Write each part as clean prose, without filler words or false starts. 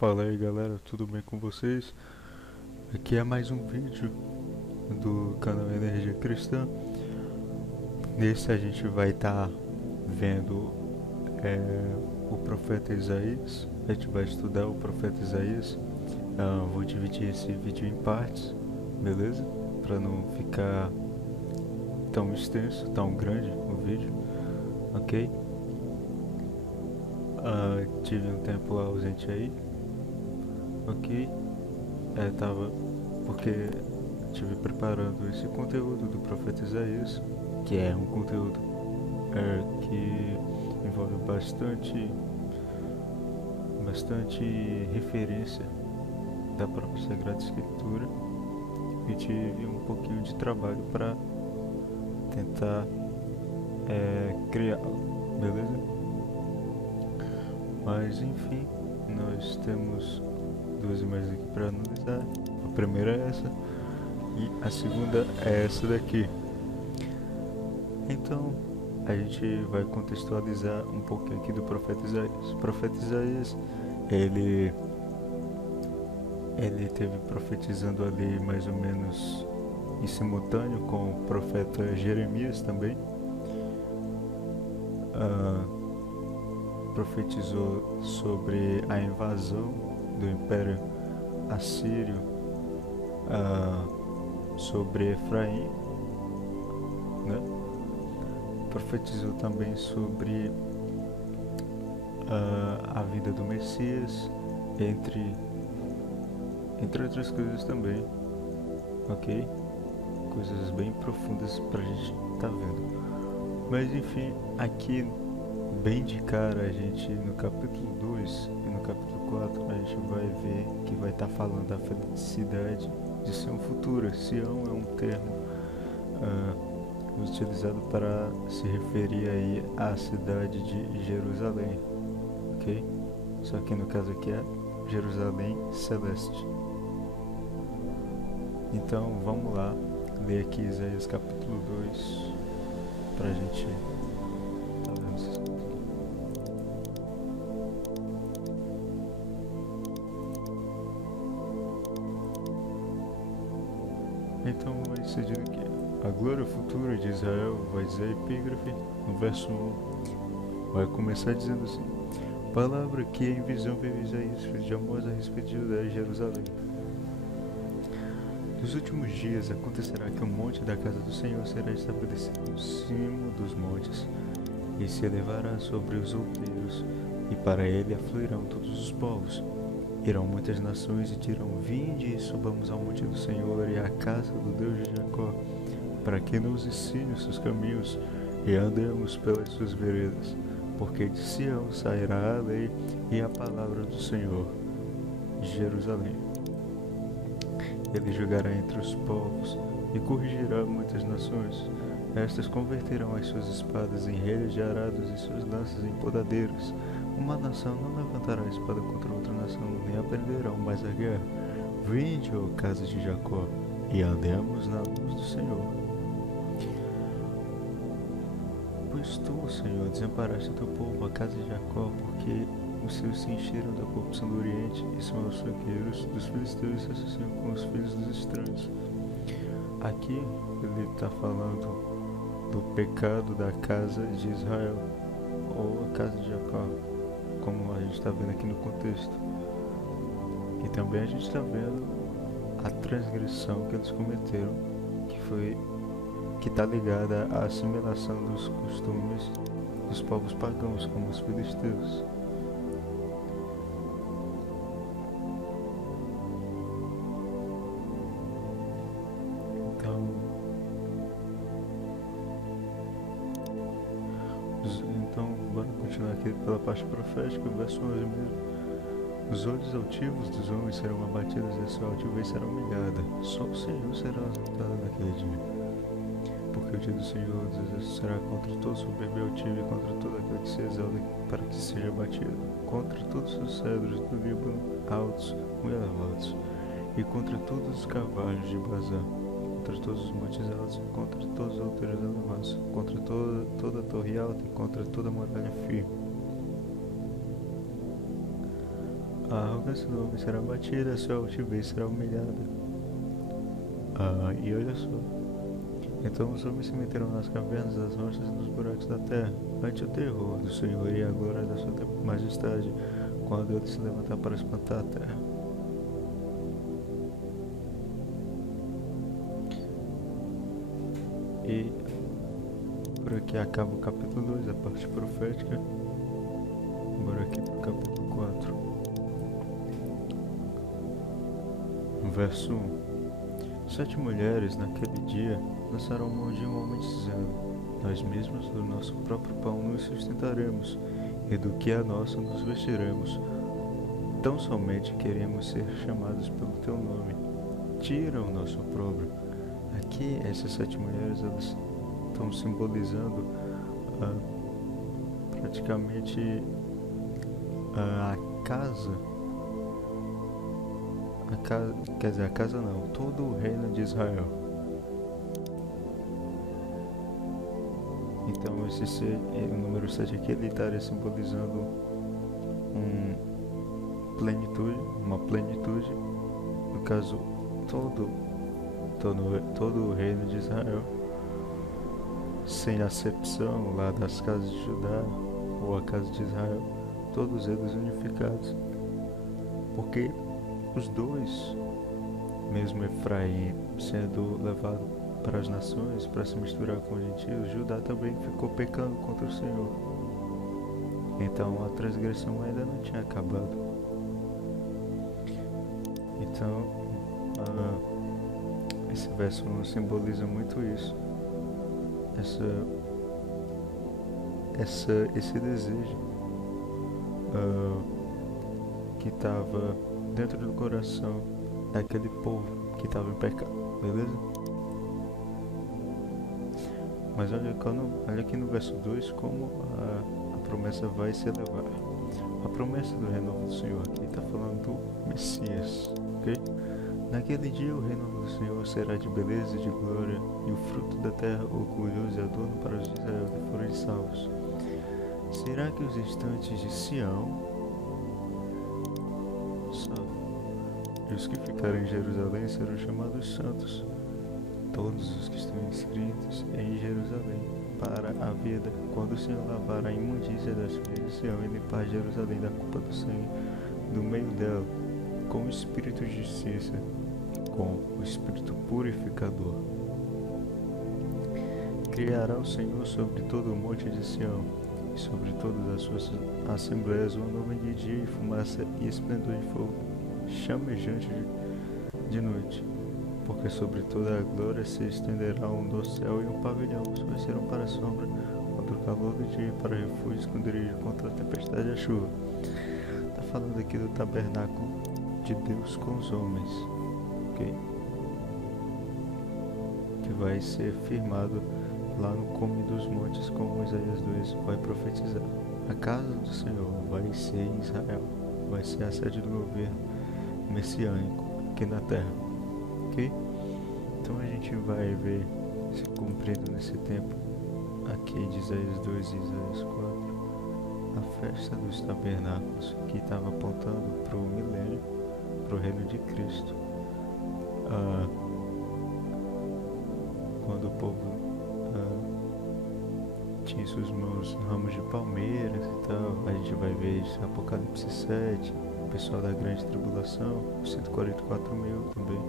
Fala aí galera, tudo bem com vocês? Aqui é mais um vídeo do canal Energia Cristã. Nesse a gente vai estar vendo o profeta Isaías. A gente vai estudar o profeta Isaías. Vou dividir esse vídeo em partes, beleza? Para não ficar tão extenso, tão grande o vídeo, ok? Tive um tempo ausente aí, ok? Tava porque estive preparando esse conteúdo do profeta Isaías, que é um conteúdo que envolve bastante referência da própria Sagrada Escritura, e tive um pouquinho de trabalho para tentar criá-lo, beleza? Mas enfim, nós temos duas imagens aqui para analisar. A primeira é essa e a segunda é essa daqui. Então a gente vai contextualizar um pouquinho aqui do profeta Isaías. O profeta Isaías, ele teve profetizando ali mais ou menos em simultâneo com o profeta Jeremias também. Profetizou sobre a invasão do Império Assírio sobre Efraim, né? Profetizou também sobre a vida do Messias, entre outras coisas também, ok? Coisas bem profundas pra gente tá vendo. Mas enfim, aqui bem de cara a gente no capítulo 2 e no capítulo 4 a gente vai ver que vai estar falando da felicidade de Sião futura. Sião é um termo utilizado para se referir aí à cidade de Jerusalém, ok? Só que no caso aqui é Jerusalém Celeste. Então vamos lá ler aqui Isaías capítulo 2 pra gente tá vendo isso. Então vai ser dito que a glória futura de Israel vai dizer epígrafe no verso 1. Vai começar dizendo assim: palavra que em visão veio Isaías, filho de Amós, a respeito de Judá e Jerusalém. Nos últimos dias acontecerá que o monte da casa do Senhor será estabelecido no cimo dos montes, e se elevará sobre os outeiros, e para ele afluirão todos os povos. Irão muitas nações e dirão: vinde e subamos ao monte do Senhor e à casa do Deus de Jacó, para que nos ensine os seus caminhos e andemos pelas suas veredas, porque de Sião sairá a lei e a palavra do Senhor de Jerusalém. Ele julgará entre os povos e corrigirá muitas nações. Estas converterão as suas espadas em relhas de arados e suas lanças em podadeiros. Uma nação não levantará espada contra outra nação, nem aprenderão mais a guerra. Vinde, ó casa de Jacó, e andemos na luz do Senhor. Pois tu, Senhor, desamparaste o teu povo, a casa de Jacó, porque os seus se encheram da corrupção do Oriente, e são os franqueiros dos filisteus e se associam com os filhos dos estranhos. Aqui ele está falando do pecado da casa de Israel, ou a casa de Jacó, como a gente está vendo aqui no contexto. E também a gente está vendo a transgressão que eles cometeram, que está ligada à assimilação dos costumes dos povos pagãos, como os filisteus. Então, bora continuar aqui pela parte profética, o verso 11 mesmo. Os olhos altivos dos homens serão abatidos e a sua altivez será humilhada. Só o Senhor será exaltado naquele dia. Porque o dia do Senhor dos Exércitos será contra todo soberbo e altivo e contra todo aquele que se exalta para que seja abatido, contra todos os cedros do Líbano, altos, muito elevados, e contra todos os cavalos de Bazã, contra todos os montes altos, contra todos os outeiros elevados, contra toda a torre alta e contra toda a muralha firme. A arrogância do homem será abatida, a sua altivez será humilhada. E olha só. Então os homens se meterão nas cavernas das rochas e nos buracos da terra, ante o terror do Senhor e a glória da sua majestade, quando ele se levantar para espantar a terra. E por aqui acaba o capítulo 2, a parte profética. Bora aqui para o capítulo 4. Verso 1. 7 mulheres naquele dia lançaram mão de um homem dizendo: Nós mesmos do nosso próprio pão nos sustentaremos, e do que é nosso nos vestiremos. Tão somente queremos ser chamados pelo teu nome. Tira o nosso opróbrio. Aqui essas 7 mulheres, elas estão simbolizando praticamente a casa, quer dizer, a casa não, todo o reino de Israel. Então o número 7 aqui, ele estaria simbolizando uma plenitude, no caso, todo o reino de Israel, sem acepção lá das casas de Judá ou a casa de Israel, todos eles unificados, porque os dois, mesmo Efraim sendo levado para as nações para se misturar com os gentios, Judá também ficou pecando contra o Senhor. Então a transgressão ainda não tinha acabado. Então esse verso simboliza muito isso, esse desejo que estava dentro do coração daquele povo que estava em pecado, beleza? Mas olha aqui no verso 2 como a promessa vai se elevar. A promessa do renovo do Senhor aqui está falando do Messias, ok? Naquele dia o renovo do Senhor será de beleza e de glória, e o fruto da terra orgulhoso e adorno para os de Israel que forem salvos. Será que os estantes de Sião, e os que ficarem em Jerusalém serão chamados santos, todos os que estão inscritos em Jerusalém, para a vida, quando o Senhor lavar a imundícia das filhas de Sião e limpar Jerusalém da culpa do sangue do meio dela, com o espírito de justiça, com o espírito purificador. Criará o Senhor sobre todo o monte de Sião, e sobre todas as suas assembleias, uma nuvem de dia e fumaça e esplendor de fogo, chamejante de noite. Porque sobre toda a glória se estenderá um dossel e um pavilhão, só serão para a sombra contra o calor do dia, para refúgio e esconderijo contra a tempestade e a chuva. Está falando aqui do tabernáculo de Deus com os homens, ok? Que vai ser firmado lá no cume dos montes, como Isaías 2 vai profetizar. A casa do Senhor vai ser em Israel, vai ser a sede do governo messiânico aqui na terra, ok? Então a gente vai ver se cumprido nesse tempo aqui de Isaías 2 e Isaías 4 a festa dos tabernáculos, que estava apontando para o milênio, para o reino de Cristo. Quando o povo tinha em suas mãos ramos de palmeiras e tal, a gente vai ver isso em Apocalipse 7, o pessoal da grande tribulação, 144 mil também.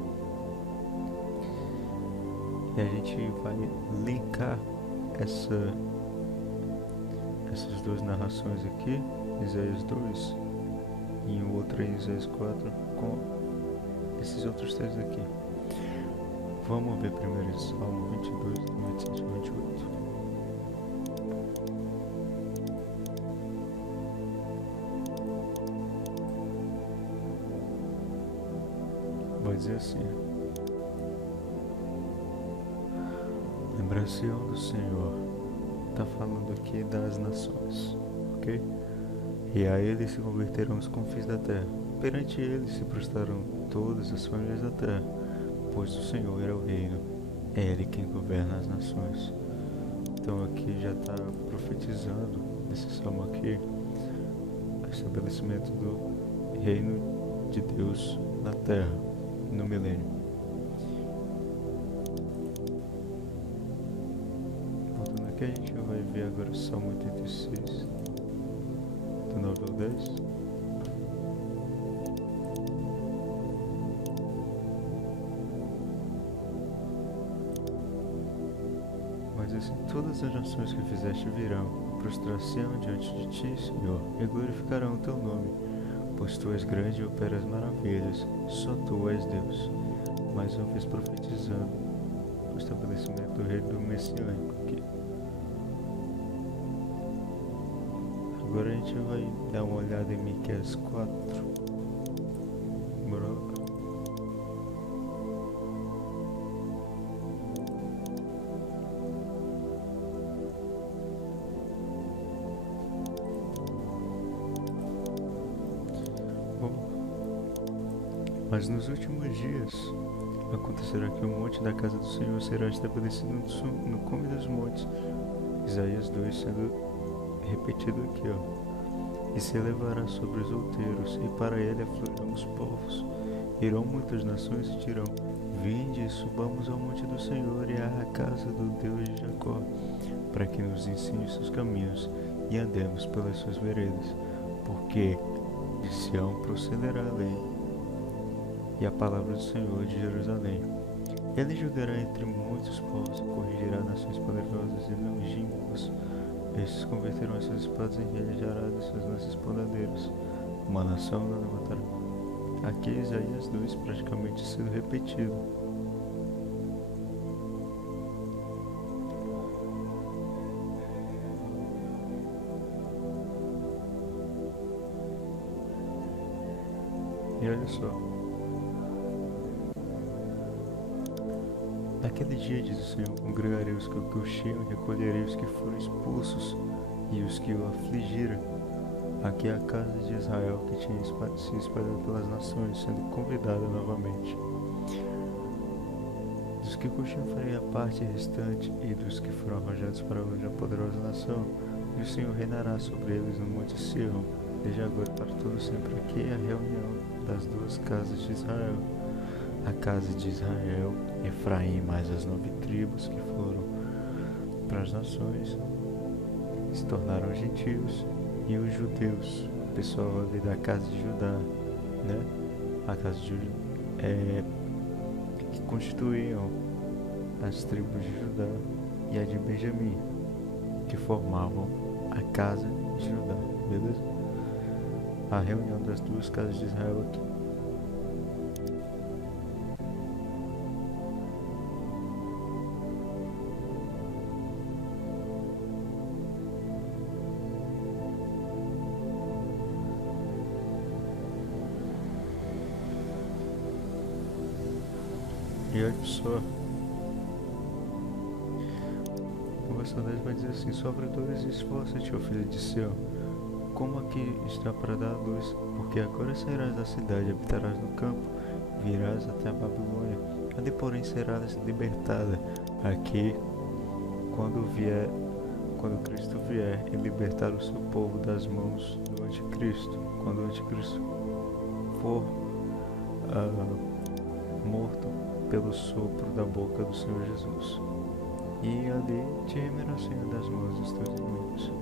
E a gente vai linkar essas duas narrações aqui, Isaías 2 e o outro em Isaías 4, com esses outros textos aqui. Vamos ver primeiro Salmo 22, 27 e 28. Vai dizer assim: lembra-se do Senhor. Está falando aqui das nações, ok? E a ele se converterão os confins da terra. Perante ele se prostrarão todas as famílias da terra, pois o Senhor é o reino, é ele quem governa as nações. Então aqui já está profetizando, nesse salmo aqui, o estabelecimento do reino de Deus na terra, no milênio. Voltando aqui, a gente vai ver agora o Salmo 86, do 9 ao 10. Mas assim, todas as nações que fizeste virão, prostrar-se-ão diante de ti, Senhor, e glorificarão o teu nome, pois tu és grande e operas maravilhas, só tu és Deus. Mais uma vez profetizando o estabelecimento do reino messiânico aqui. Agora a gente vai dar uma olhada em Miqueias 4. Bora. Mas nos últimos dias acontecerá que o monte da casa do Senhor será estabelecido no cume dos montes. Isaías 2 sendo repetido aqui, ó. E se elevará sobre os outeiros, e para ele afluirão os povos. Irão muitas nações e dirão: vinde, subamos ao monte do Senhor e à casa do Deus de Jacó, para que nos ensine seus caminhos e andemos pelas suas veredas. Porque de Sião procederá a lei e a palavra do Senhor de Jerusalém. Ele julgará entre muitos povos e corrigirá nações poderosas e longínquas. Estes converterão as suas espadas em relhas de arado e suas lanças podadeiros. Uma nação não levantará. Aqui Isaías 2 praticamente sendo repetido. E olha só. Naquele dia, diz o Senhor, congregarei os que o coxiam, recolherei os que foram expulsos e os que o afligiram. Aqui é a casa de Israel que tinha se espalhado pelas nações, sendo convidada novamente. Dos que coxiam farei a parte restante, e dos que foram arrojados para hoje a poderosa nação, e o Senhor reinará sobre eles no monte Sião, desde agora para todo sempre. Aqui é a reunião das duas casas de Israel. A casa de Israel, Efraim, mais as 9 tribos que foram para as nações, se tornaram gentios, e os judeus, o pessoal ali da casa de Judá, né? A casa de que constituíam as tribos de Judá e a de Benjamim, que formavam a casa de Judá, beleza? A reunião das duas casas de Israel aqui. E olha só, o verso 10 vai dizer assim: sobre dores e esforça-te, ó filho de Sião, como aqui está para dar a luz, porque agora sairás da cidade, habitarás no campo, virás até a Babilônia, ali porém serás libertada. Aqui, quando Cristo vier e libertar o seu povo das mãos do anticristo, quando o anticristo for morto pelo sopro da boca do Senhor Jesus. E ali te remerá o Senhor das mãos dos teus inimigos.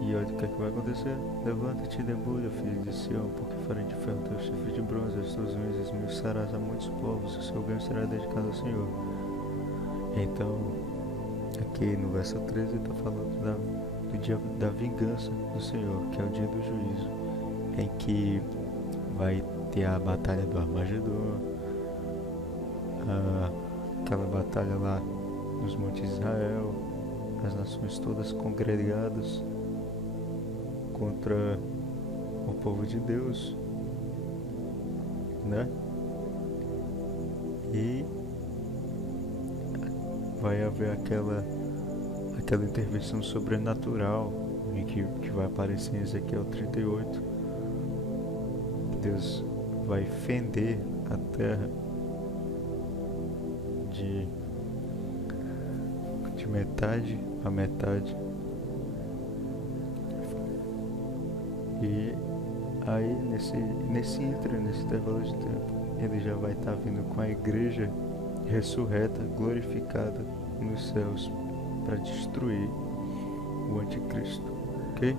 E olha o que é que vai acontecer. Levanta-te e debulha, filho de Sião, porque farei de ferro teu chifre de bronze, as tuas unhas esmiuçarás a muitos povos, o seu ganho será dedicado ao Senhor. Então, aqui no verso 13 está falando do dia da vingança do Senhor, que é o dia do juízo, em que vai ter a batalha do Armagedon, aquela batalha lá nos montes de Israel, as nações todas congregadas contra o povo de Deus, né? E vai haver aquela intervenção sobrenatural que vai aparecer em Ezequiel 38. Deus vai fender a terra de metade a metade, E aí, nesse intervalo de tempo, ele já vai estar vindo com a igreja ressurreta, glorificada nos céus para destruir o anticristo, ok?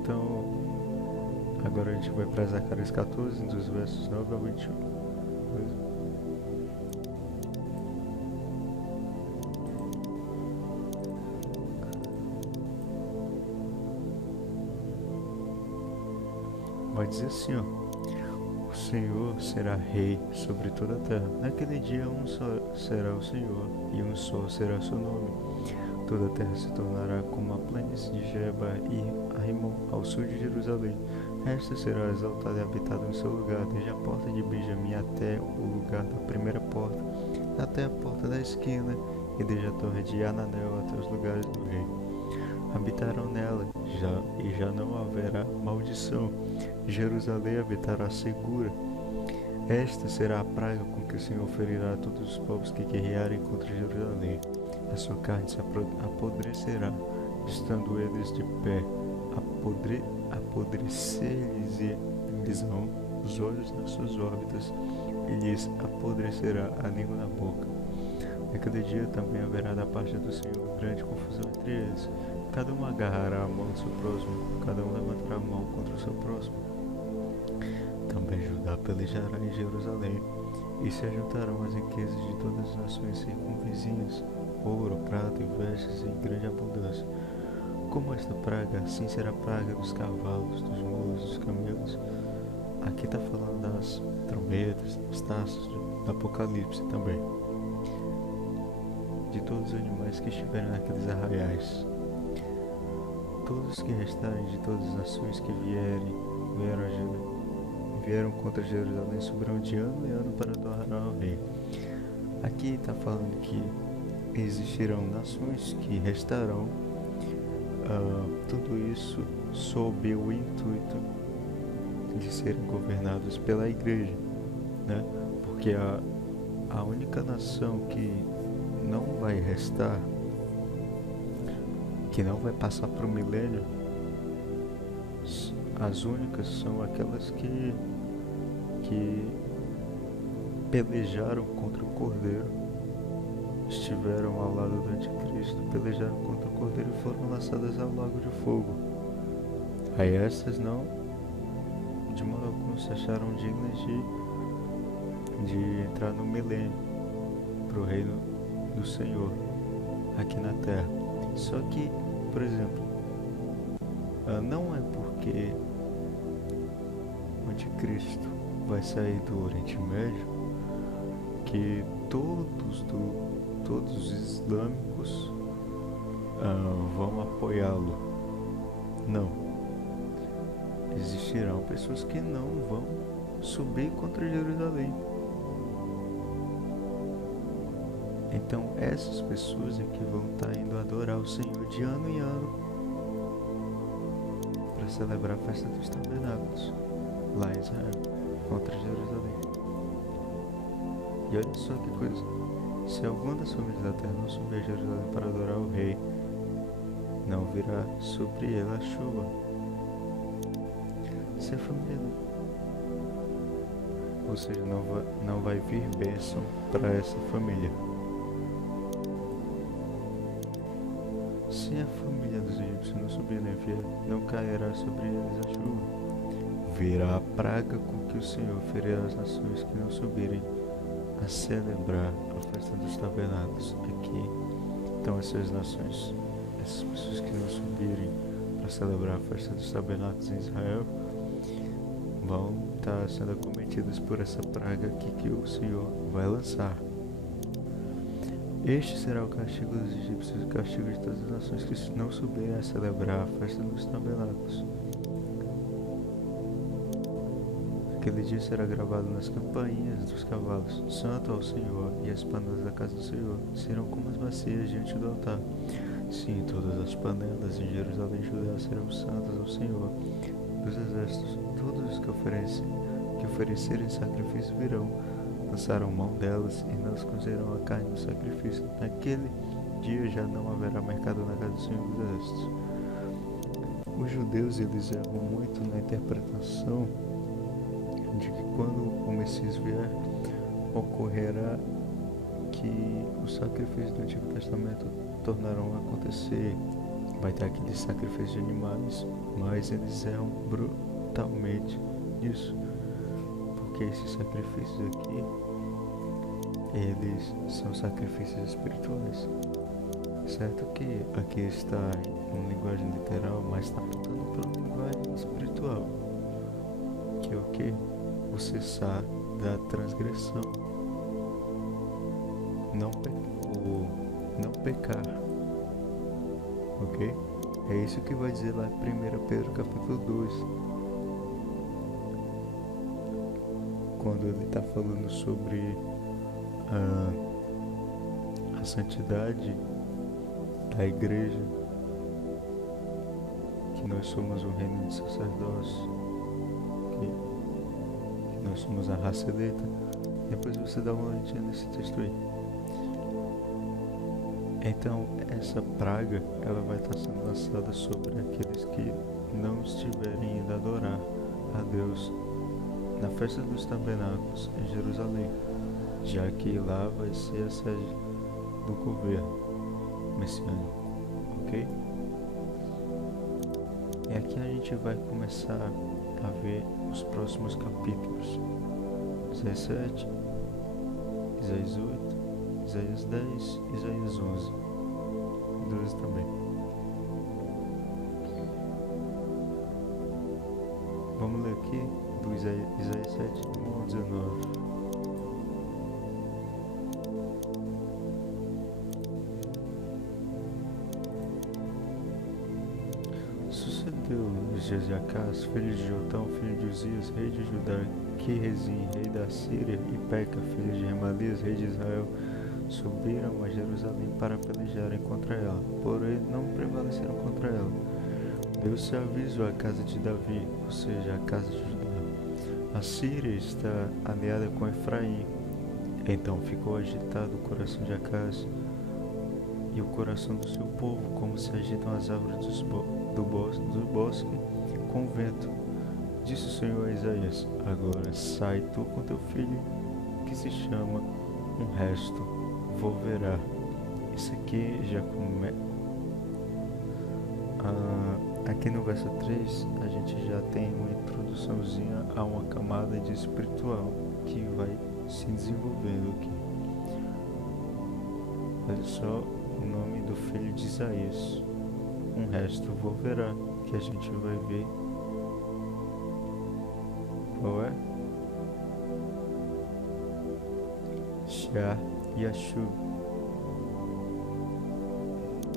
Então, agora a gente vai para Zacarias 14, dos versos 9 ao 21. Beleza? Vai dizer assim, ó: o Senhor será rei sobre toda a terra. Naquele dia um só será o Senhor, e um só será seu nome. Toda a terra se tornará como a planície de Geba e Arrimon, ao sul de Jerusalém. Esta será exaltada e habitada no seu lugar, desde a porta de Benjamim até o lugar da primeira porta, até a porta da esquina, e desde a torre de Ananel até os lugares do rei. Habitarão nela, e já não haverá maldição. Jerusalém habitará segura. Esta será a praga com que o Senhor ferirá a todos os povos que guerrearem contra Jerusalém. A sua carne se apodrecerá, estando eles de pé. Apodrecer-lhes-ão os olhos nas suas órbitas, e lhes apodrecerá a língua na boca. Naquele dia também haverá da parte do Senhor grande confusão entre eles. Cada um agarrará a mão do seu próximo, cada um levantará a mão contra o seu próximo. Também Judá pelejará em Jerusalém, e se ajuntarão as riquezas de todas as nações circunvizinhas, ouro, prata e vestes em grande abundância. Como esta praga, assim será a praga dos cavalos, dos mulos, dos camelos. Aqui está falando das trombetas, das taças, do Apocalipse também. De todos os animais que estiverem naqueles arraiais. Todos que restarem de todas as nações que vieram contra Jerusalém subirão de ano em ano para adorar ao rei. Aqui está falando que existirão nações que restarão, tudo isso sob o intuito de serem governados pela igreja, né? Porque a única nação que não vai restar, que não vai passar para o milênio, as únicas são aquelas que pelejaram contra o Cordeiro, estiveram ao lado do Anticristo, pelejaram contra o Cordeiro e foram lançadas ao lago de fogo. Aí essas não, de modo algum, se acharam dignas de entrar no milênio, para o reino do Senhor, aqui na terra. Só que, por exemplo, não é porque o Anticristo vai sair do Oriente Médio que todos os islâmicos vão apoiá-lo. Não. Existirão pessoas que não vão subir contra Jerusalém. Então essas pessoas é que vão estar indo adorar o Senhor de ano em ano para celebrar a festa dos tabernáculos lá em Israel, contra Jerusalém. E olha só que coisa: se alguma das famílias da terra não subir a Jerusalém para adorar o rei, não virá sobre ela a chuva. Se a família, ou seja, não vai vir bênção para essa família. Se a família dos egípcios não subir nem vier, não cairá sobre eles a chuva. Virá a praga com que o Senhor ferirá as nações que não subirem a celebrar a festa dos tabernáculos. Aqui então essas nações, essas pessoas que não subirem para celebrar a festa dos tabernáculos em Israel, vão estar sendo acometidas por essa praga aqui que o Senhor vai lançar. Este será o castigo dos egípcios, o castigo de todas as nações que não subirem a celebrar a festa dos tabernáculos. Aquele dia será gravado nas campainhas dos cavalos: Santo ao Senhor, e as panelas da casa do Senhor serão como as bacias diante do altar. Sim, todas as panelas em Jerusalém e Judá serão santas ao Senhor dos exércitos. Todos os que oferecerem sacrifício virão, lançarão mão delas e não esconderão a carne do sacrifício. dia já não haverá mercado na casa do Senhor dos Exércitos. Os judeus, eles erram muito na interpretação de que quando o Messias vier, ocorrerá que os sacrifícios do Antigo Testamento tornarão a acontecer. Vai ter aqueles sacrifícios de animais, mas eles erram brutalmente nisso, porque esses sacrifícios aqui, eles são sacrifícios espirituais. Certo que aqui está em linguagem literal, mas está apontando para uma linguagem espiritual, que é o que? O cessar da transgressão, não pecar, ok? É isso que vai dizer lá em 1 Pedro capítulo 2, quando ele está falando sobre a santidade da igreja, que nós somos um reino de sacerdócio, que nós somos a raça eleita. Depois você dá uma olhadinha nesse texto aí. Então essa praga, ela vai estar sendo lançada sobre aqueles que não estiverem indo adorar a Deus na festa dos tabernáculos em Jerusalém, já que lá vai ser a sede do governo messiânico, ok? E aqui a gente vai começar a ver os próximos capítulos: Isaías 7, Isaías 8, Isaías 10, Isaías 11, 12 também. Vamos ler aqui do Isaías 7, 1 ao 19. Sucedeu nos dias de Acás, filho de Jotão, filho de Uzias, rei de Judá, que Rezim, rei da Síria, e Peca, filho de Remalias, rei de Israel, subiram a Jerusalém para pelejarem contra ela, porém não prevaleceram contra ela. Deu-se aviso à casa de Davi, ou seja, à casa de Judá: a Síria está aliada com Efraim. Então ficou agitado o coração de Acás e o coração do seu povo, como se agitam as árvores do bosque com o vento. Disse o Senhor a Isaías: agora sai tu com teu filho, que se chama um resto, volverá. Isso aqui já aqui no verso 3 a gente já tem uma introduçãozinha a uma camada de espiritual que vai se desenvolvendo aqui. Olha só o nome do filho de Isaías: um resto volverá, que a gente vai ver qual é. Shear-Yashub,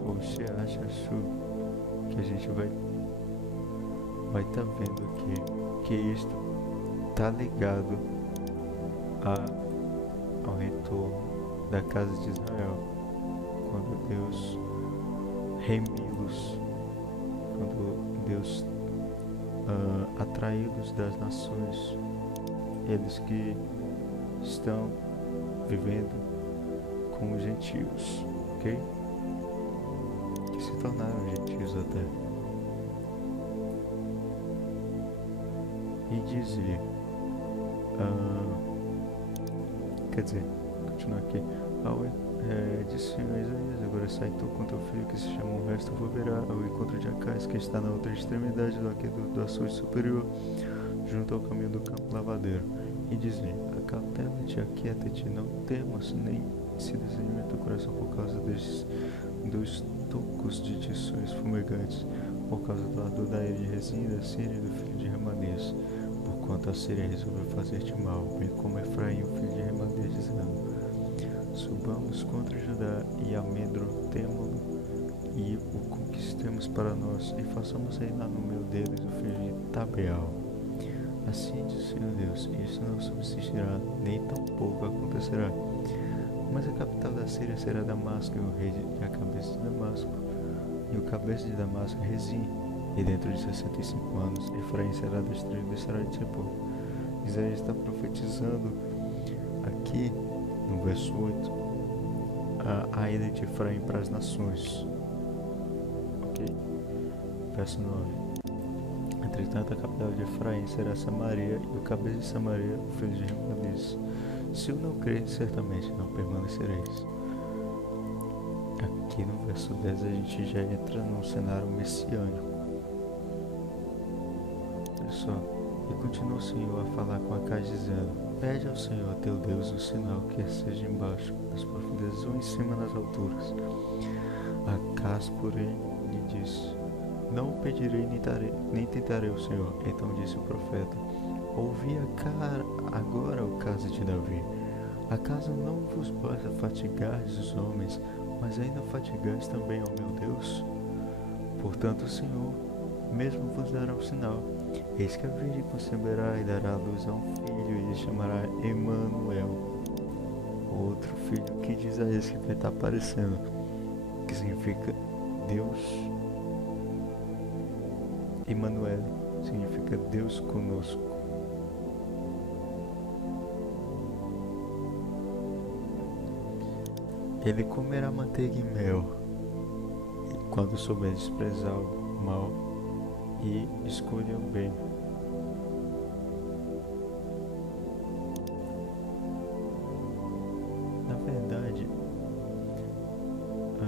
ou Shear-Yashub, que a gente vai estar vendo aqui que isto está ligado ao retorno da casa de Israel, quando Deus remi-los, quando Deus atraí-los das nações, eles que estão vivendo com os gentios, ok? Que se tornaram gentios até. E dizer, quer dizer, continuar aqui. Disse o Senhor a Isaías: agora sai tu com teu filho, que se chama um resto, volverá ao encontro de Acás, que está na outra extremidade do aqueduto do açude superior, junto ao caminho do campo lavadeiro. E diz-lhe: acaltela-te, aquieta-te, não temas, nem se desanime teu coração por causa dos tocos de tições fumegantes, por causa do ardor da ira de Rezim, da Síria e do filho de Remalias, porquanto a Síria resolveu fazer-te mal, bem como Efraim, o filho de Remalias, dizendo: subamos contra Judá e amedrontemo-lo e o conquistemos para nós, e façamos reinar no meio deles o filho de Tabeal. Assim diz o Senhor Deus: isso não subsistirá, nem tampouco acontecerá. Mas a capital da Síria será Damasco, e o rei a cabeça de Damasco, e o cabeça de Damasco Rezim, e dentro de 65 anos Efraim será destruído e deixará de ser povo. Isaías está profetizando aqui no verso 8 a ilha de Efraim para as nações. Ok? Verso 9. Entretanto, a capital de Efraim será Samaria, e o cabeça de Samaria, o filho de Rima, diz: se eu não crer, certamente não permanecereis. Aqui no verso 10 a gente já entra num cenário messiânico. Olha só. E continua o Senhor a falar com Acais, dizendo: pede ao Senhor teu Deus um sinal, quer seja embaixo das profundezas ou em cima nas alturas. Acais, porém, lhe disse: não o pedirei nem tentarei o Senhor. Então disse o profeta: ouvi agora o caso de Davi. Acaso não vos basta fatigardes os homens, mas ainda fatigais também ao meu Deus? Portanto o Senhor mesmo vos dará um sinal. Eis que a virgem conceberá e dará à luz a um filho, e lhe chamará Emanuel. Outro filho que diz a esse que vai estar aparecendo, que significa Deus. Emanuel significa Deus conosco. Ele comerá manteiga e mel, quando souber desprezar o mal e escolher o bem. Na verdade,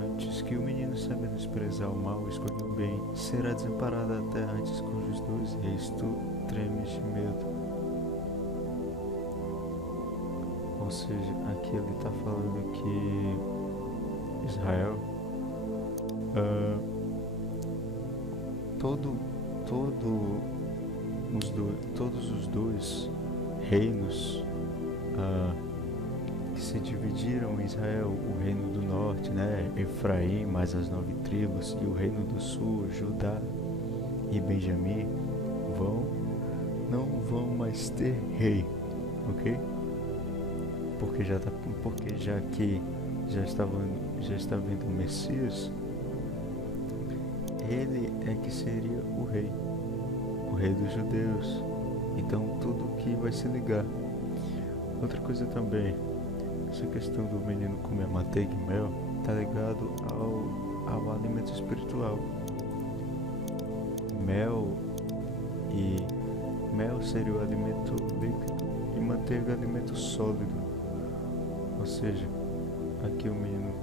antes que o menino saiba desprezar o mal e escolher o bem, será desamparada a terra antes cujos dois reis tu tremes de medo. Ou seja, aqui ele está falando que Israel, todos os dois reinos que se dividiram em Israel, o reino do norte, né, Efraim mais as 9 tribos, e o reino do sul, Judá e Benjamim, não vão mais ter rei, ok? Porque já que já está vendo o Messias, ele é que seria o rei dos judeus. Então tudo que vai se ligar. Outra coisa também, essa questão do menino comer manteiga e mel está ligado ao alimento espiritual. Mel seria o alimento líquido e manteiga o alimento sólido. Ou seja, aqui o menino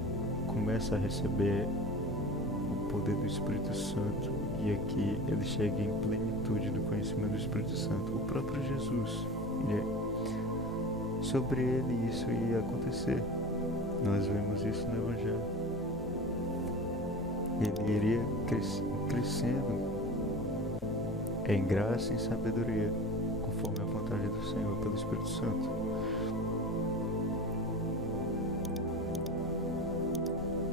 começa a receber o poder do Espírito Santo, e aqui ele chega em plenitude do conhecimento do Espírito Santo. O próprio Jesus, sobre ele isso ia acontecer. Nós vemos isso no Evangelho. Ele iria crescendo em graça e em sabedoria, conforme a vontade do Senhor pelo Espírito Santo.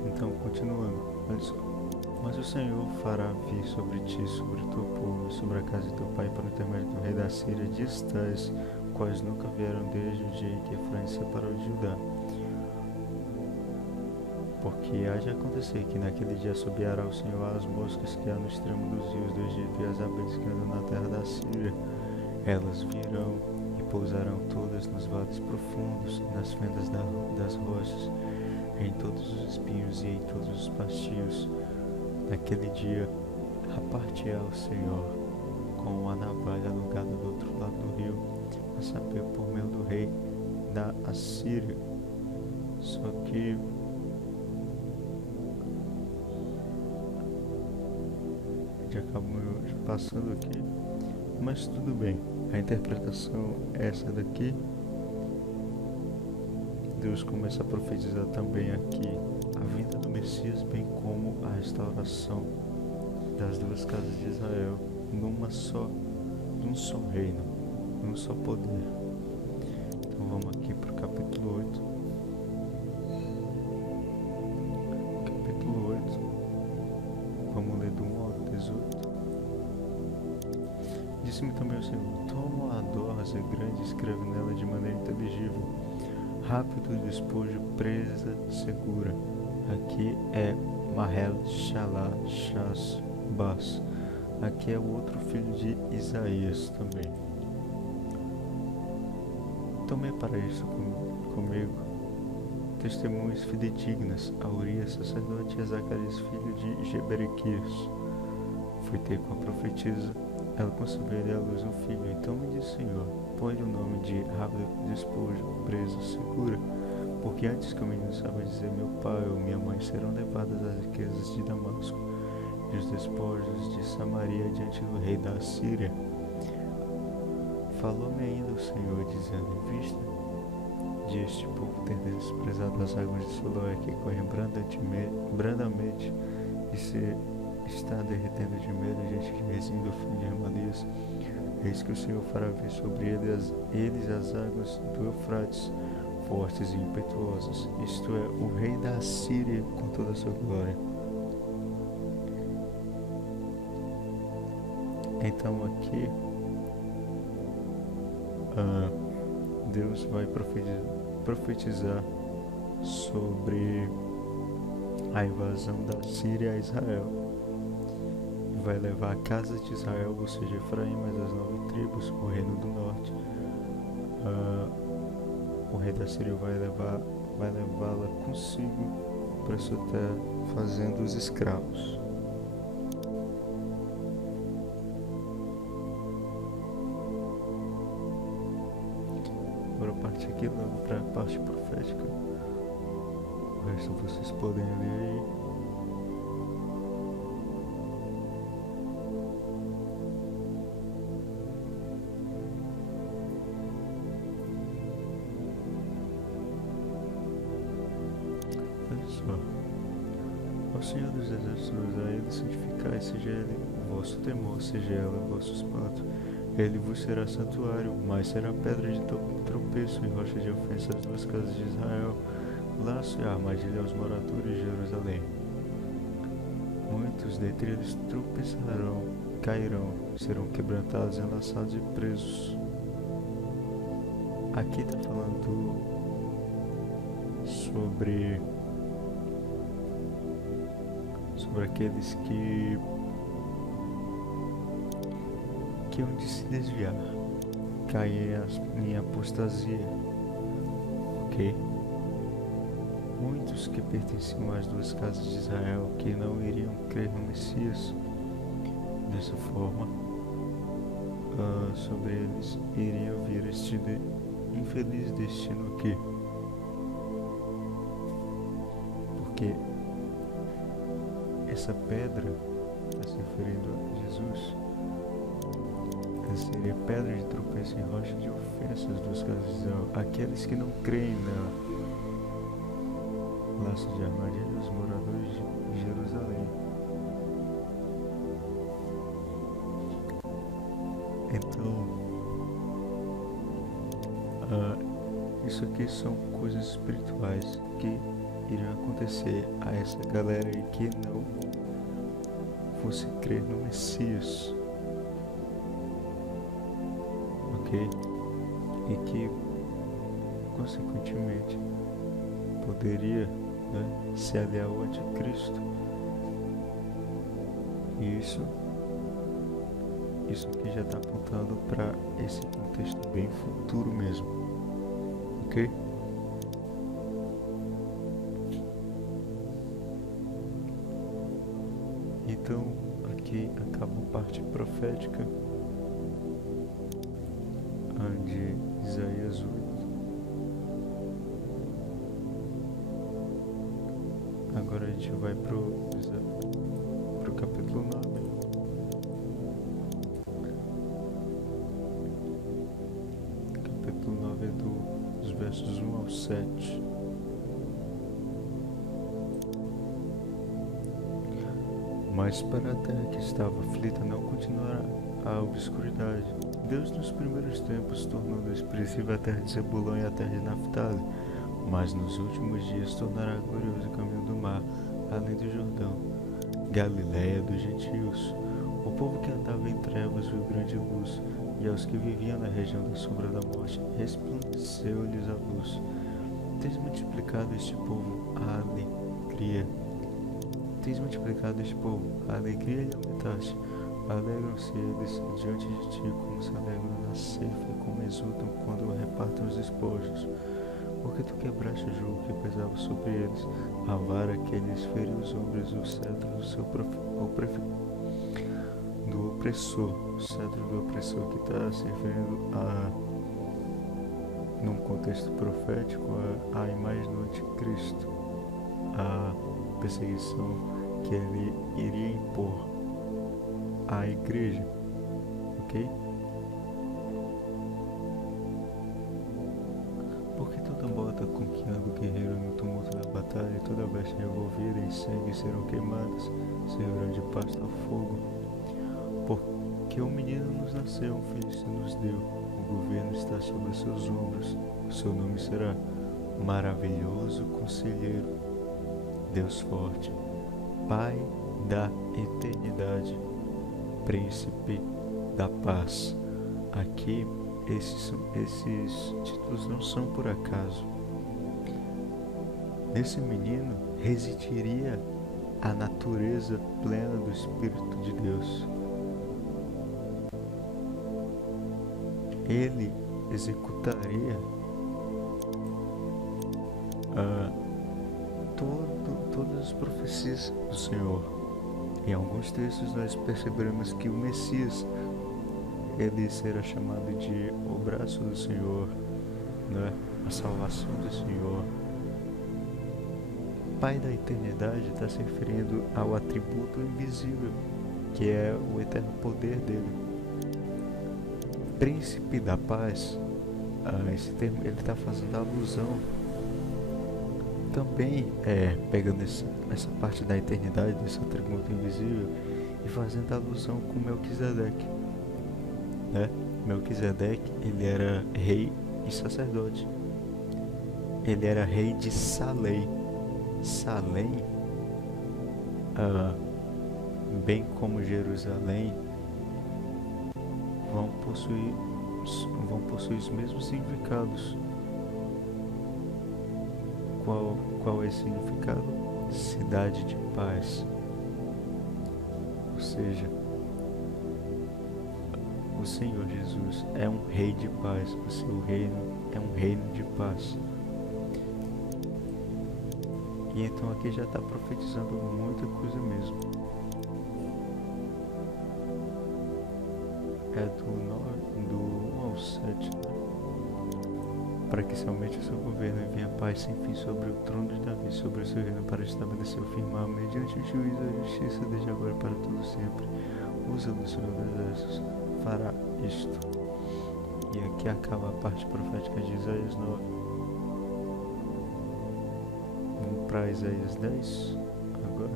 Então, continuando, olha só. Mas o Senhor fará vir sobre ti, sobre o teu povo, sobre a casa de teu pai, por intermédio do rei da Síria, dias tais, quais nunca vieram desde o dia em que Efraim se separou de Judá. Porque há de acontecer que naquele dia assobiará o Senhor as moscas que há no extremo dos rios do Egito e as abelhas que andam na terra da Síria. Elas virão e pousarão todas nos vales profundos, nas fendas das rochas, em todos os espinhos e em todos os pastios. Naquele dia, rapar-te-á o Senhor com a navalha alugada do outro lado do rio, a saber, por meio do rei da Assíria. Só que já acabou passando aqui, mas tudo bem. A interpretação é essa daqui. Deus começa a profetizar também aqui a vinda do Messias, bem como a restauração das duas casas de Israel num só reino, num só poder. Então vamos aqui para o capítulo 8. Capítulo 8. Vamos ler do 1 ao 18. Disse-me também o Senhor: toma uma dorza grande e escreve nela de maneira inteligível: rápido despojo, presa segura. Aqui é Mahel Shalá Shas Bas. Aqui é o outro filho de Isaías também. Tomei para isso comigo testemunhas fidedignas a Urias, sacerdote, e a Zacarias, filho de Jeberequias. Fui ter com a profetisa, ela concebeu e deu à luz um filho. Então me disse o Senhor: põe-lhe o nome de Rábida, despojo, presa, segura, porque antes que o menino saiba dizer meu pai ou minha mãe, serão levadas as riquezas de Damasco e os despojos de Samaria diante do rei da Assíria. Falou-me ainda o Senhor, dizendo: em vista de este povo ter desprezado as águas de Siloé, que correm brandamente, e se está derretendo de medo diante de Rezim, do filho de Remalias, eis que o Senhor fará vir sobre eles as águas do Eufrates, fortes e impetuosas, isto é, o rei da Assíria com toda a sua glória. Então aqui Deus vai profetizar sobre a invasão da Síria a Israel. Vai levar a casa de Israel, ou seja, Efraim, mais as 9 tribos, o reino do norte. O rei da Síria vai levá-la consigo para sua terra, fazendo os escravos. Agora partir aqui logo para a parte profética. O resto vocês podem ler aí. Olha só. Ó Senhor dos Exércitos, a ele santificai, seja ele o vosso temor, seja ela o vosso espanto. Ele vos será santuário, mas será pedra de tropeço e rocha de ofensa às 2 casas de Israel, laço e armadilha aos moradores de Jerusalém. Muitos dentre eles tropeçarão, cairão, serão quebrantados, enlaçados e presos. Aqui está falando sobre aqueles que hão de se desviar, cair em apostasia, ok? Muitos que pertenciam às 2 casas de Israel que não iriam crer no Messias, dessa forma, sobre eles iria vir este infeliz destino aqui, porque essa pedra está se referindo a Jesus. Seria pedra de tropeço e rocha de ofensa às 2 casas de Israel, aqueles que não creem nela. Laço de armadilha aos moradores de Jerusalém. Então, isso aqui são coisas espirituais que irão acontecer a essa galera aí que não fosse crer no Messias. E que, consequentemente, poderia, se aliar ao anticristo. E isso aqui já está apontando para esse contexto bem futuro mesmo, ok? Então, aqui acaba a parte profética de Isaías 8. Agora a gente vai pro capítulo 9. Capítulo 9 é dos versos 1 ao 7. Mas para a terra que estava aflita não continuará a obscuridade. Deus nos primeiros tempos tornou desprezível a terra de Zebulão e a terra de Naftali, mas nos últimos dias tornará glorioso o caminho do mar, além do Jordão, Galiléia dos gentios. O povo que andava em trevas viu grande luz, e aos que viviam na região da sombra da morte, resplandeceu-lhes a luz. Tens multiplicado este povo a alegria. Tens multiplicado este povo a alegria e aumentaste. Alegram-se eles diante de ti, como se alegram na ceifa, como exultam quando repartem os despojos. Porque tu quebraste o jugo que pesava sobre eles, a vara que lhes feriu os ombros, o cetro do seu do opressor, o cetro do opressor, que está se referindo a, num contexto profético, a imagem do anticristo, a perseguição que ele iria impor à igreja, ok? Porque toda bota com que anda o guerreiro no tumulto da batalha, e toda veste revolvida em sangue serão queimadas, servirão de pasto ao fogo. Porque um menino nos nasceu, um filho se nos deu, o governo está sobre os seus ombros, o seu nome será Maravilhoso Conselheiro, Deus Forte, Pai da Eternidade, Príncipe da Paz. Aqui, esses títulos não são por acaso. Nesse menino residiria a natureza plena do Espírito de Deus. Ele executaria todas as profecias do Senhor. Em alguns textos nós perceberemos que o Messias, ele será chamado de o braço do Senhor, né? A salvação do Senhor. Pai da eternidade está se referindo ao atributo invisível, que é o eterno poder dele. Príncipe da paz, esse termo ele está fazendo alusão também, pegando essa parte da eternidade, desse atributo invisível, e fazendo alusão com Melquisedeque, né? Melquisedeque, ele era rei e sacerdote. Ele era rei de Salém. Salém, bem como Jerusalém, vão possuir os mesmos significados. Qual é o significado? Cidade de paz. Ou seja, o Senhor Jesus é um rei de paz. O seu reino é um reino de paz. E então aqui já está profetizando muita coisa mesmo. É do 1 ao 7, né? Para que somente o seu governo envie a paz sem fim sobre o trono de Davi, sobre o seu reino, para estabelecer o firmar mediante o juízo e a justiça desde agora para todo sempre. Usa do Senhor dos Exércitos, fará isto. E aqui acaba a parte profética de Isaías 9. Vamos para Isaías 10 agora.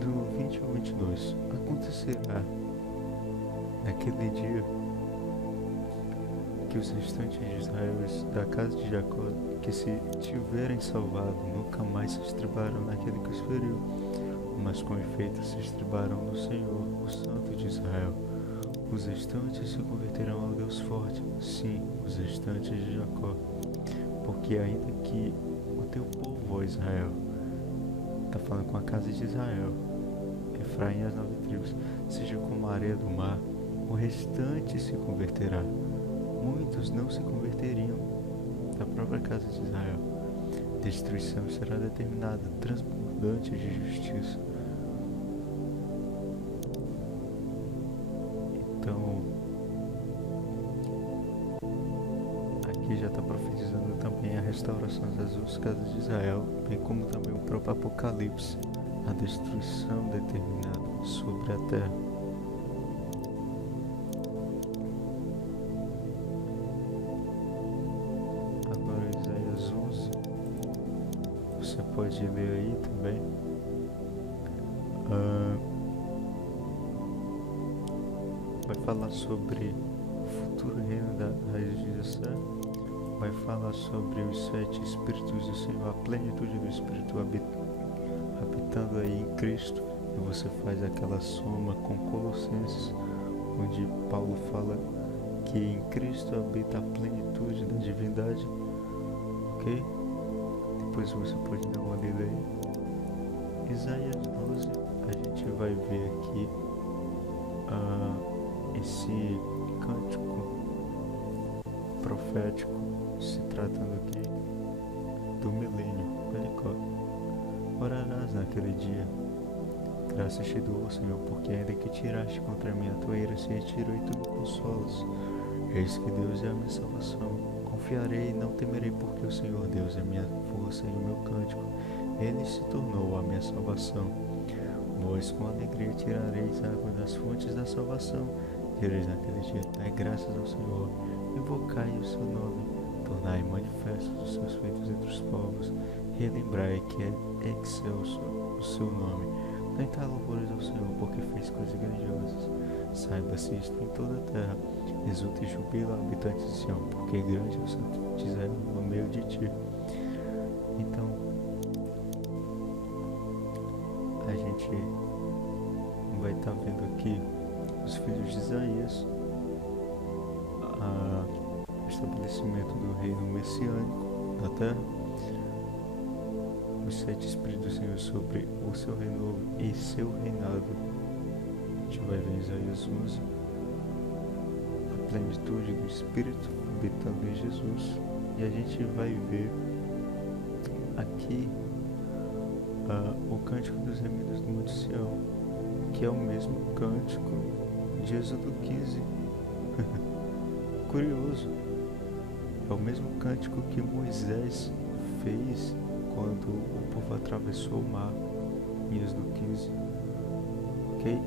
Do 20 ao 22. Acontecerá naquele dia que os restantes de Israel da casa de Jacó, que se tiverem salvado, nunca mais se estribarão naquele que os feriu, mas com efeito se estribarão no Senhor, o Santo de Israel. Os restantes se converterão ao Deus forte, sim, os restantes de Jacó. Porque ainda que o teu povo, ó Israel, está falando com a casa de Israel, Efraim e as 9 tribos, seja como a areia do mar, o restante se converterá. Muitos não se converteriam da própria casa de Israel. Destruição será determinada, transbordante de justiça. Então, aqui já está profetizando também a restauração das duas casas de Israel, bem como também o próprio Apocalipse, a destruição determinada sobre a terra. Agora Isaías 11, você pode ler aí também. Vai falar sobre o futuro reino da raiz de Jessé. Vai falar sobre os 7 Espíritos do Senhor, a plenitude do Espírito habitando aí em Cristo. E você faz aquela soma com Colossenses, onde Paulo fala que em Cristo habita a plenitude da divindade, ok? depois você pode dar uma lida aí. Isaías 12, a gente vai ver aqui esse cântico profético se tratando aqui do milênio. Orarás naquele dia: graças te dou, Senhor, porque ainda que tiraste contra mim a tua ira, se retirou e tu me consolas. Eis que Deus é a minha salvação. Confiarei e não temerei, porque o Senhor Deus é minha força e o meu cântico. Ele se tornou a minha salvação. Pois com alegria tirareis água das fontes da salvação. Direis naquele dia: dai graças ao Senhor, invocai o seu nome, tornai manifestos os seus feitos entre os povos, relembrai que é excelso o seu nome. Cantai louvores ao Senhor, porque fez coisas grandiosas. Saiba-se isto em toda a terra. Exulta e jubila, habitantes de Sião, porque grande é o Santo de Israel no meio de ti. Então, a gente vai estar vendo aqui os filhos de Isaías, o estabelecimento do reino messiânico na terra, os 7 Espíritos do Senhor sobre o seu reino e seu reinado. A gente vai ver em Isaías 11 a plenitude do Espírito habitando em Jesus, e a gente vai ver aqui o Cântico dos Remidos do Monte Sião, que é o mesmo cântico de Êxodo 15. Curioso, é o mesmo cântico que Moisés fez quando o povo atravessou o mar em Êxodo 15. Ok?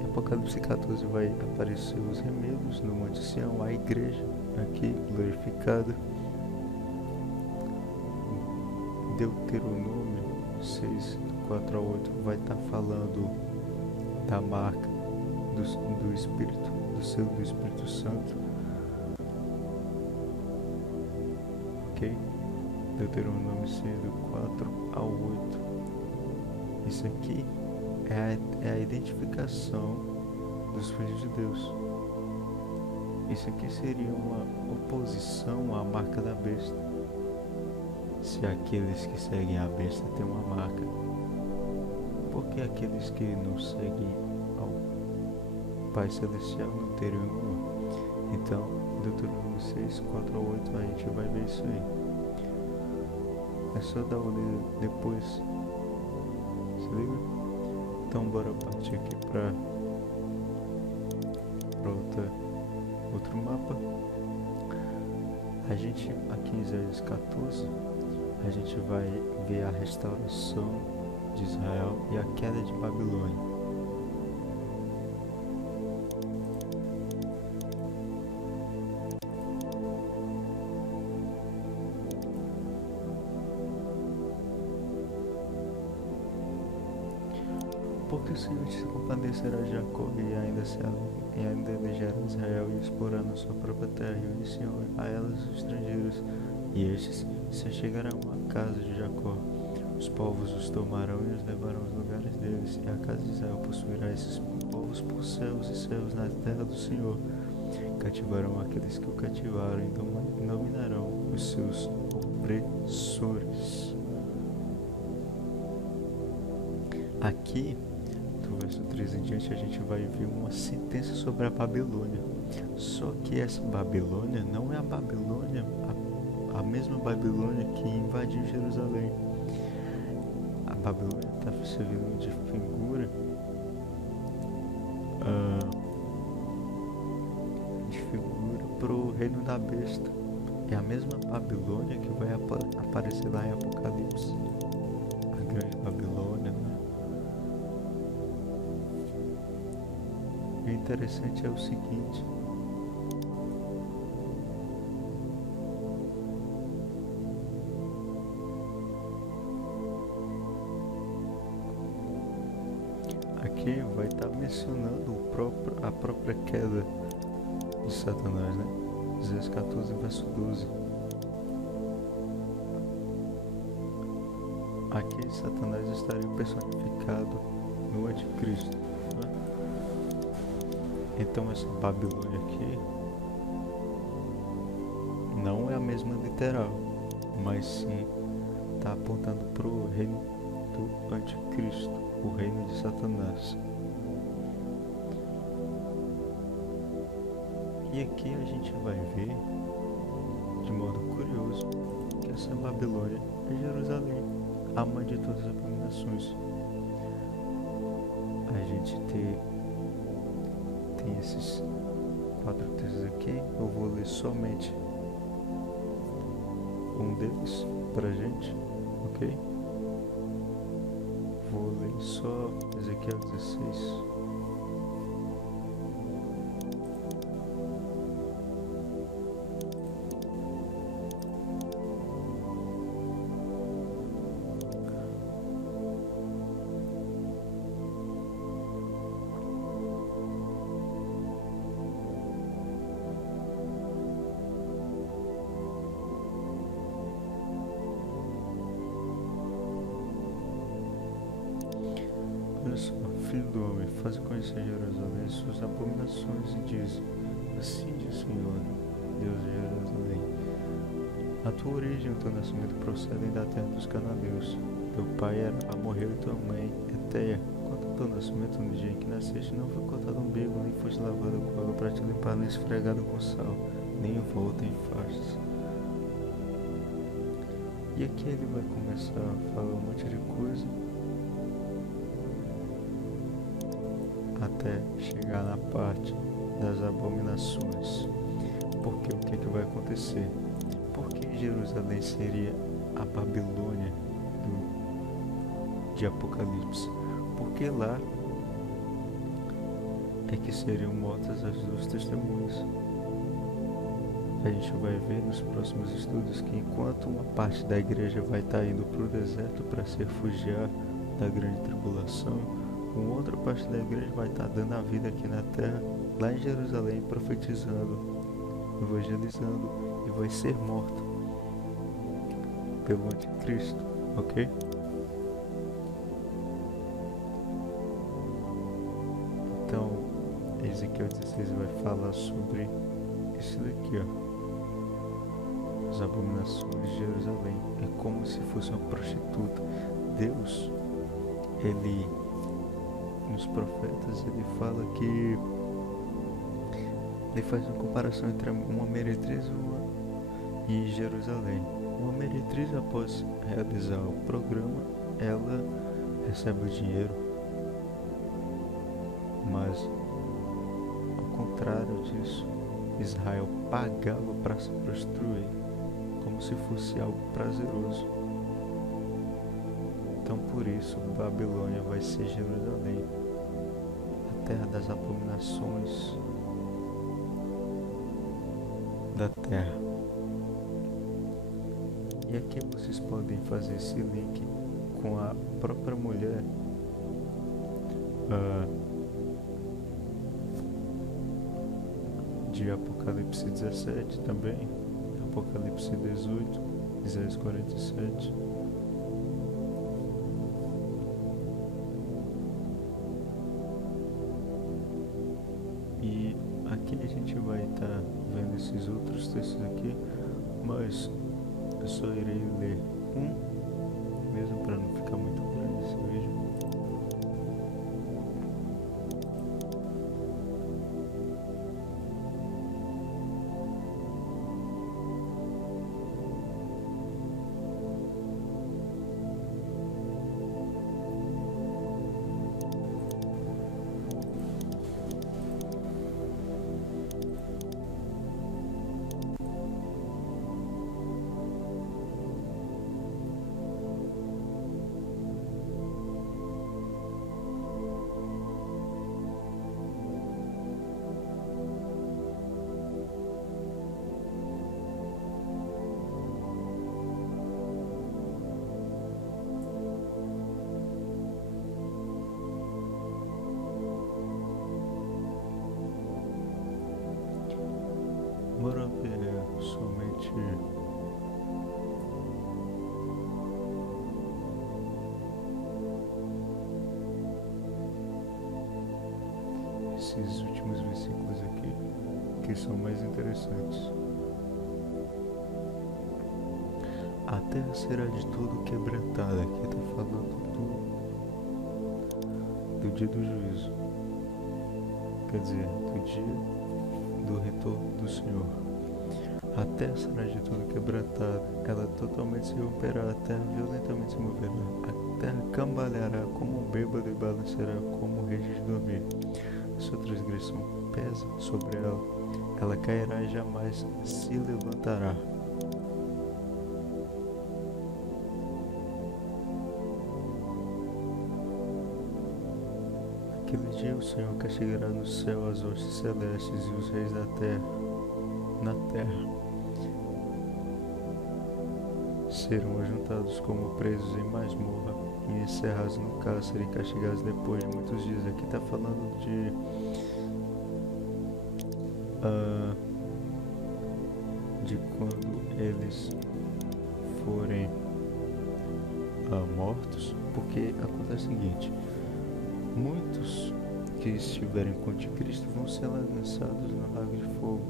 Em Apocalipse 14 vai aparecer os remedos no Monte Sião, a igreja aqui glorificada. Deuteronômio 6, 4 a 8 vai estar falando da marca do Espírito, do selo do Espírito Santo. Ok? Deuteronômio 6, do 4 ao 8. Isso aqui é a identificação dos filhos de Deus. Isso aqui seria uma oposição à marca da besta. Se aqueles que seguem a besta têm uma marca, por que aqueles que não seguem ao Pai Celestial não teriam uma? Então, Deuteronômio 6, 4 a 8, a gente vai ver isso aí. É só dar uma olhada depois. Se liga? Então bora partir aqui para outro mapa. A gente, aqui em Isaías 14, a gente vai ver a restauração de Israel e a queda de Babilônia. Porque o Senhor se compadecerá de Jacó e ainda elegerá Israel e exporá na sua própria terra, e unir-se a elas os estrangeiros, e estes se chegarão à casa de Jacó. Os povos os tomarão e os levarão aos lugares deles, e a casa de Israel possuirá esses povos por céus e céus na terra do Senhor. Cativarão aqueles que o cativaram e dominarão os seus opressores. Aqui, do verso 3 em diante, a gente vai ver uma sentença sobre a Babilônia. Só que essa Babilônia não é a Babilônia, a mesma Babilônia que invadiu Jerusalém. A Babilônia está servindo de figura para o reino da besta. É a mesma Babilônia que vai aparecer lá em Apocalipse, a grande Babilônia, né? E o interessante é o seguinte: aqui vai estar mencionando a própria queda de Satanás, né? Isaías 14, verso 12. Aqui Satanás estaria personificado no Anticristo, né? Então essa Babilônia aqui não é a mesma literal, mas sim está apontando para o reino do anticristo, o reino de Satanás. E aqui a gente vai ver, de modo curioso, que essa Babilônia é Jerusalém, a mãe de todas as abominações. A gente tem esses 4 textos aqui. Eu vou ler somente um deles pra gente, ok? Vou ler só Ezequiel 16. Olha só, filho do homem, faze conhecer Jerusalém suas abominações e diz: assim diz o Senhor, Deus de Jerusalém. A tua origem e o teu nascimento procedem da terra dos cananeus. Teu pai era Amorreu e tua mãe Eteia. Quanto ao teu nascimento, no dia em que nasceste, não foi cortado o umbigo, nem foste lavado com água para te limpar, nem esfregado com sal, nem envolto em faixas. E aqui ele vai começar a falar um monte de coisa, até chegar na parte das abominações. Porque o que vai acontecer? Porque Jerusalém seria a Babilônia de Apocalipse? Porque lá é que seriam mortas as 2 testemunhas. A gente vai ver nos próximos estudos que enquanto uma parte da igreja vai estar indo para o deserto para se refugiar da grande tribulação, uma outra parte da igreja vai estar dando a vida aqui na terra, lá em Jerusalém, profetizando, evangelizando, e vai ser morto pelo anticristo, ok? Então, Ezequiel 16 vai falar sobre isso daqui, ó. As abominações de Jerusalém. É como se fosse uma prostituta. Deus, ele, nos profetas, ele fala que ele faz uma comparação entre uma meretriz e Jerusalém. Uma meretriz, após realizar o programa, ela recebe o dinheiro, mas ao contrário disso, Israel pagava para se prostituir, como se fosse algo prazeroso. Então por isso Babilônia vai ser Jerusalém, a terra das abominações da terra. E aqui vocês podem fazer esse link com a própria mulher de Apocalipse 17 também, Apocalipse 18, Isaías 47. E aqui a gente vai estar vendo esses outros textos aqui, mas eu só irei ler um, mesmo para não ficar muito grande esse vídeo. Bora ver somente esses últimos versículos aqui, que são mais interessantes. A terra será de todo quebrantada. Aqui está falando do dia do juízo. Quer dizer, do dia do retorno do Senhor. A terra será de todo quebrantada. Ela totalmente se romperá. A terra violentamente se moverá. A terra cambaleará como um bêbado e balançará como um rede de dormir. A sua transgressão pesa sobre ela. Ela cairá e jamais se levantará. Naquele dia o Senhor castigará no céu as hostes celestes e os reis da terra. Na terra serão ajuntados como presos em masmorra e encerrados no cárcere e castigados depois de muitos dias. Aqui está falando de quando eles forem mortos, porque acontece o seguinte: muitos que estiverem com Cristo vão ser lançados no lago de fogo.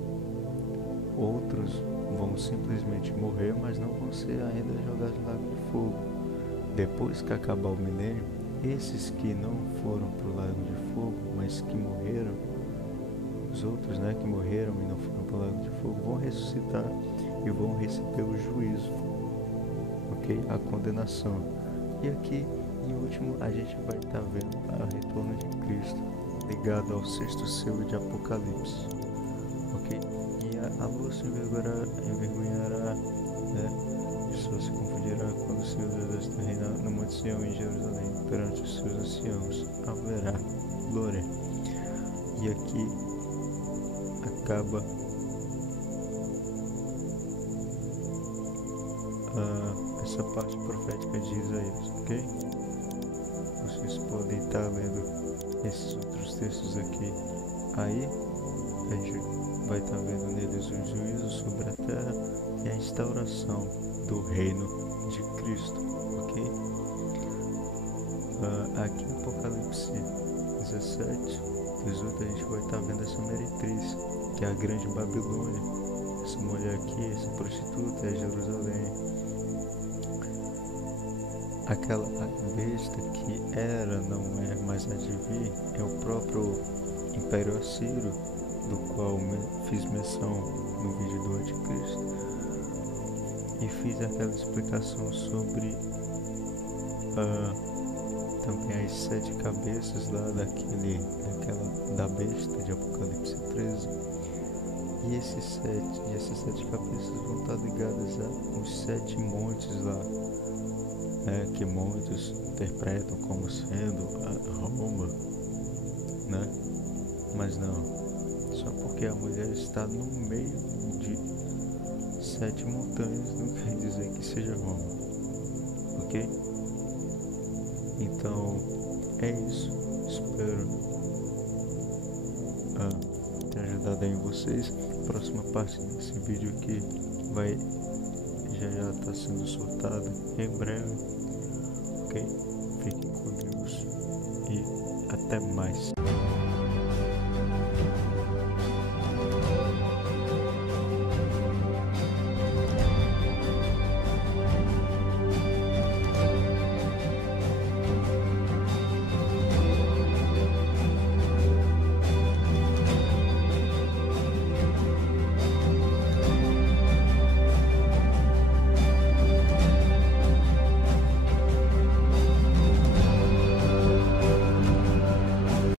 Outros vão simplesmente morrer, mas não vão ser ainda jogados no lago de fogo. Depois que acabar o milênio, esses que não foram para o lago de fogo, mas que morreram, os outros, que morreram e não foram para o lago de fogo, vão ressuscitar e vão receber o juízo, ok? A condenação. E aqui, em último, a gente vai estar vendo o retorno de Cristo, ligado ao 6º selo de Apocalipse, ok? E a lua se envergonhará, e só se confundirá quando o Senhor dos Exércitos reinar no Monte Sião em Jerusalém, perante os seus anciãos, haverá glória. E aqui acaba essa parte profética de Isaías, ok? Vocês podem estar lendo esses outros textos aqui. Aí a gente vai estar vendo neles o juízo sobre a terra e a instauração do reino de Cristo, ok? Aqui em Apocalipse 17, 18, a gente vai estar vendo essa meretriz, que é a grande Babilônia. Essa mulher aqui, essa prostituta, é Jerusalém. Aquela besta que era, não é, mas há de vir, é o próprio Império Assírio, do qual fiz menção no vídeo do Anticristo, e fiz aquela explicação sobre também as 7 cabeças lá da besta de Apocalipse 13. E essas 7 cabeças vão estar ligadas aos 7 montes lá, que muitos interpretam como sendo a Roma, mas não, só porque a mulher está no meio de 7 montanhas não quer dizer que seja Roma, ok? Então é isso, espero ter ajudado aí vocês. A próxima parte desse vídeo aqui vai já estar sendo soltada em breve, ok? Fiquem com Deus e até mais.